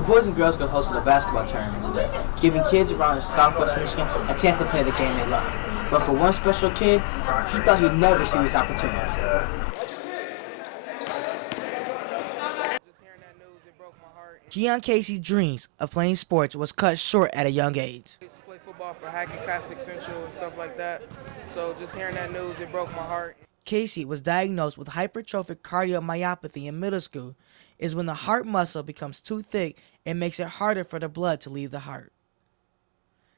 The Boys and Girls Club hosted a basketball tournament today, giving kids around Southwest Michigan a chance to play the game they love. But for one special kid, he thought he'd never see this opportunity. Keon Casey's dreams of playing sports was cut short at a young age. I used to play football for Hackett Catholic Central and stuff like that. So just hearing that news, it broke my heart. Casey was diagnosed with hypertrophic cardiomyopathy in middle school, is when the heart muscle becomes too thick and makes it harder for the blood to leave the heart.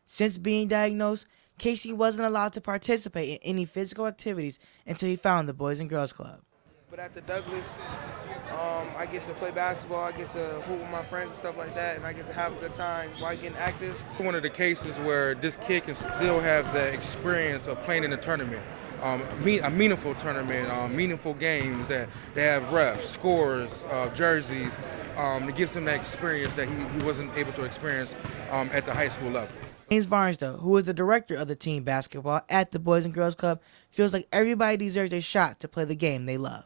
Since being diagnosed, Casey wasn't allowed to participate in any physical activities until he found the Boys and Girls Club. But at the Douglas, I get to play basketball, I get to hoop with my friends and stuff like that, and I get to have a good time while getting active. One of the cases where this kid can still have the experience of playing in a tournament, a meaningful tournament, meaningful games that they have refs, scores, jerseys, to give him that experience that he wasn't able to experience at the high school level. James Varnsdale, who is the director of the team basketball at the Boys and Girls Club, feels like everybody deserves a shot to play the game they love.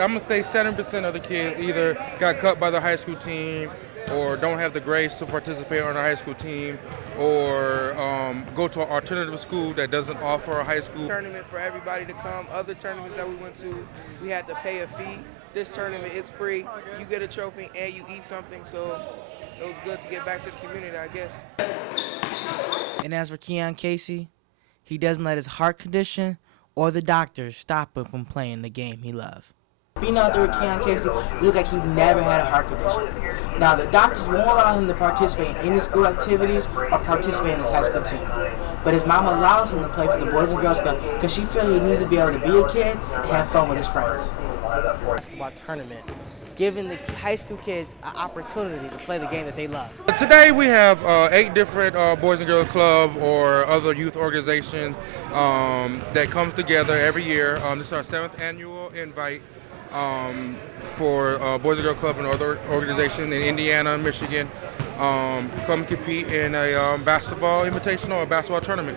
I'm going to say 7% of the kids either got cut by the high school team or don't have the grades to participate on a high school team or go to an alternative school that doesn't offer a high school Tournament for everybody to come. Other tournaments that we went to, we had to pay a fee. This tournament, it's free. You get a trophy and you eat something, so it was good to get back to the community, I guess. And as for Keon Casey, he doesn't let his heart condition or the doctors stop him from playing the game he loves. Being out there with Keon Casey, it looked like he never had a heart condition. Now, the doctors won't allow him to participate in any school activities or participate in his high school team. But his mom allows him to play for the Boys and Girls Club because she feels he needs to be able to be a kid and have fun with his friends. Basketball tournament, giving the high school kids an opportunity to play the game that they love. Today we have 8 different Boys and Girls Club or other youth organization that comes together every year. This is our 7th annual invite for Boys and Girls Club and other organizations in Indiana and Michigan. Come compete in a basketball invitational or basketball tournament.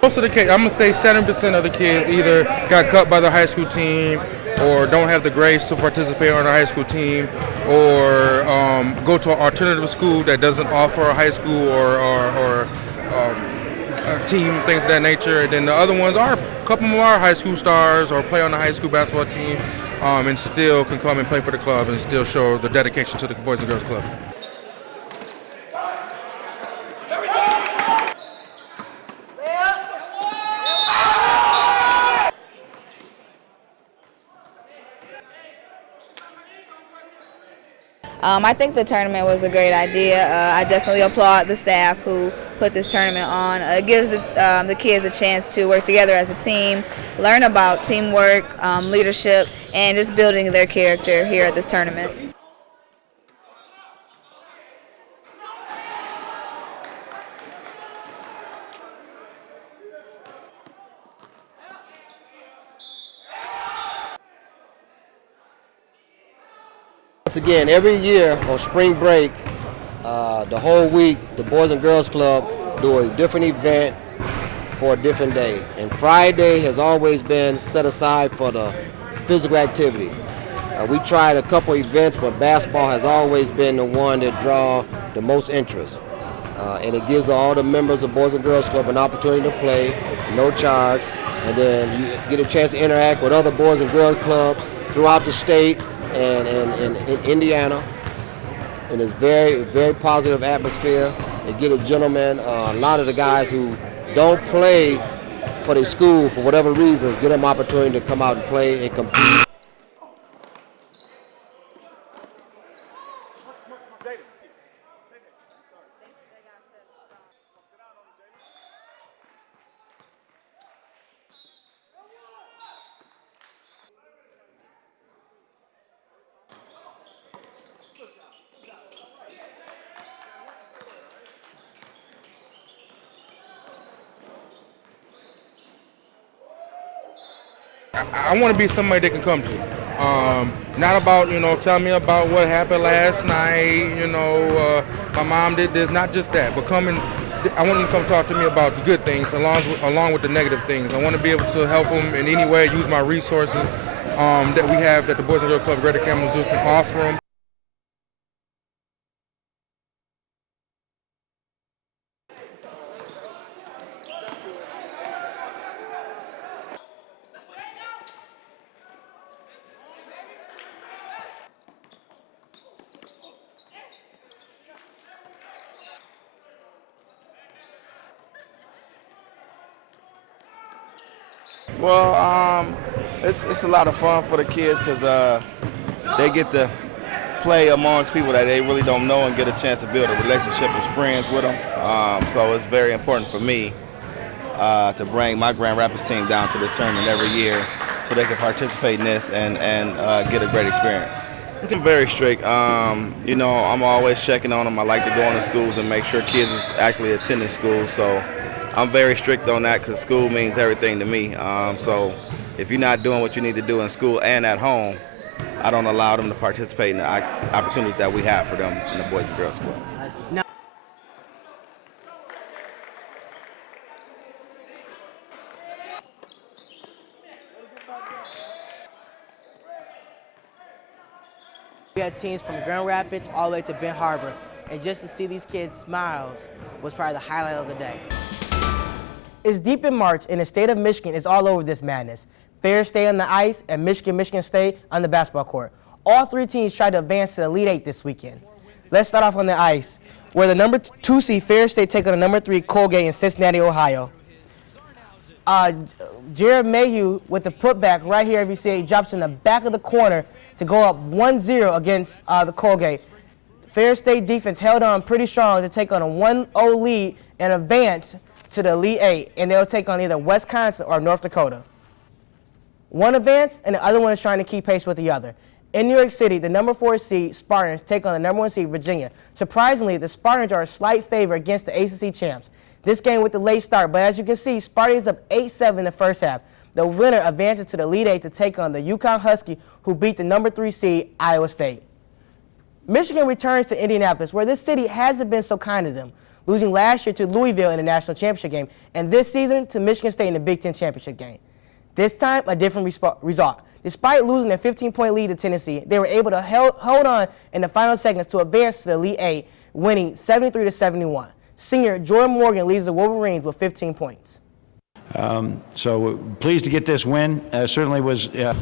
Most of the kids, I'm going to say 7% of the kids either got cut by the high school team or don't have the grades to participate on a high school team or go to an alternative school that doesn't offer a high school or a team, things of that nature. And then the other ones are, a couple of them are high school stars or play on the high school basketball team and still can come and play for the club and still show the dedication to the Boys and Girls Club. I think the tournament was a great idea. I definitely applaud the staff who put this tournament on. It gives the kids a chance to work together as a team, learn about teamwork, leadership, and just building their character here at this tournament. Once again, every year on spring break, the whole week, the Boys and Girls Club do a different event for a different day. And Friday has always been set aside for the physical activity. We tried a couple events, but basketball has always been the one that draw the most interest. And it gives all the members of Boys and Girls Club an opportunity to play, no charge, and then you get a chance to interact with other Boys and Girls Clubs throughout the state and in Indiana. And it's very, very positive atmosphere. They get a gentleman, a lot of the guys who don't play for their school for whatever reasons, get them opportunity to come out and play and compete. I want to be somebody they can come to. Not about, tell me about what happened last night, my mom did this, not just that, but I want them to come talk to me about the good things along with the negative things. I want to be able to help them in any way, use my resources that we have, that the Boys and Girls Club of Greater Kalamazoo can offer them. Well, it's a lot of fun for the kids because they get to play amongst people that they really don't know and get a chance to build a relationship as friends with them. So it's very important for me to bring my Grand Rapids team down to this tournament every year so they can participate in this and get a great experience. I'm very strict. I'm always checking on them. I like to go into schools and make sure kids is actually attending school. So I'm very strict on that because school means everything to me. So if you're not doing what you need to do in school and at home, I don't allow them to participate in the opportunities that we have for them in the Boys and Girls Club. Now, we had teams from Grand Rapids all the way to Ben Harbor, and just to see these kids' smiles was probably the highlight of the day. It's deep in March, and the state of Michigan is all over this madness. Fair State on the ice and Michigan State on the basketball court. All three teams tried to advance to the Elite Eight this weekend. Let's start off on the ice, where the number 2 seed Fair State take on the number 3 Colgate in Cincinnati, Ohio. Jared Mayhew with the putback right here, if you see it, he drops in the back of the corner to go up 1-0 against the Colgate. Fair State defense held on pretty strong to take on a 1-0 lead and advance to the Elite Eight, and they'll take on either Wisconsin or North Dakota. One advance, and the other one is trying to keep pace with the other. In New York City, the number 4 seed Spartans take on the number 1 seed Virginia. Surprisingly, the Spartans are a slight favorite against the ACC champs. This game with the late start, but as you can see, Spartans up 8-7 in the first half. The winner advances to the Elite Eight to take on the UConn Husky, who beat the number 3 seed Iowa State. Michigan returns to Indianapolis, where this city hasn't been so kind to them, losing last year to Louisville in the national championship game, and this season to Michigan State in the Big Ten championship game. This time, a different result. Despite losing a 15-point lead to Tennessee, they were able to hold on in the final seconds to advance to the Elite Eight, winning 73-71. Senior Jordan Morgan leads the Wolverines with 15 points. So pleased to get this win. Certainly was. Now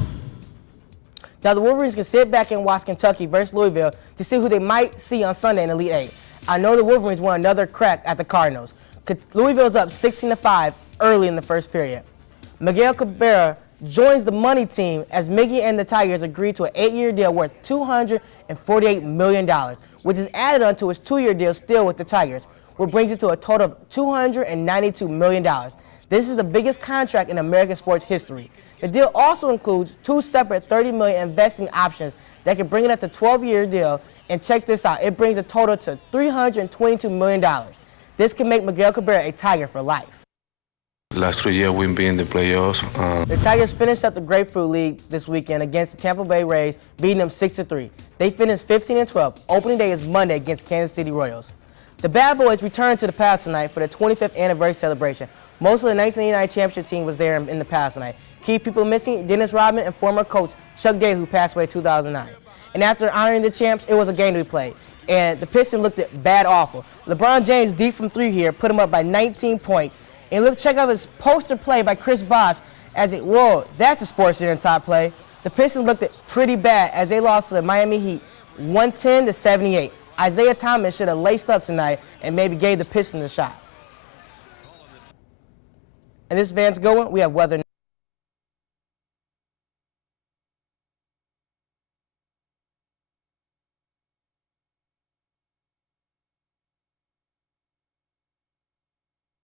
the Wolverines can sit back and watch Kentucky versus Louisville to see who they might see on Sunday in the Elite Eight. I know the Wolverines want another crack at the Cardinals. Louisville's up 16-5 early in the first period. Miguel Cabrera joins the money team as Miggy and the Tigers agreed to an 8-year deal worth $248 million, which is added onto his 2-year deal still with the Tigers, which brings it to a total of $292 million. This is the biggest contract in American sports history. The deal also includes 2 separate $30 million investing options that can bring it up to a 12-year deal, and check this out, it brings a total to $322 million. This can make Miguel Cabrera a Tiger for life. Last 3 years we've been in the playoffs. The Tigers finished up the Grapefruit League this weekend against the Tampa Bay Rays, beating them 6-3. They finished 15-12. Opening day is Monday against Kansas City Royals. The Bad Boys returned to the Palace tonight for the 25th anniversary celebration. Most of the 1989 championship team was there in the Palace tonight. Key people missing: Dennis Rodman and former coach Chuck Daly, who passed away in 2009. And after honoring the champs, it was a game to be played. And the Pistons looked bad awful. LeBron James, deep from 3 here, put him up by 19 points. And look, check out this poster play by Chris Bosh whoa, that's a SportsCenter top play. The Pistons looked pretty bad as they lost to the Miami Heat 110-78. Isaiah Thomas should have laced up tonight and maybe gave the Pistons a shot. And this Vance Goen, we have weather.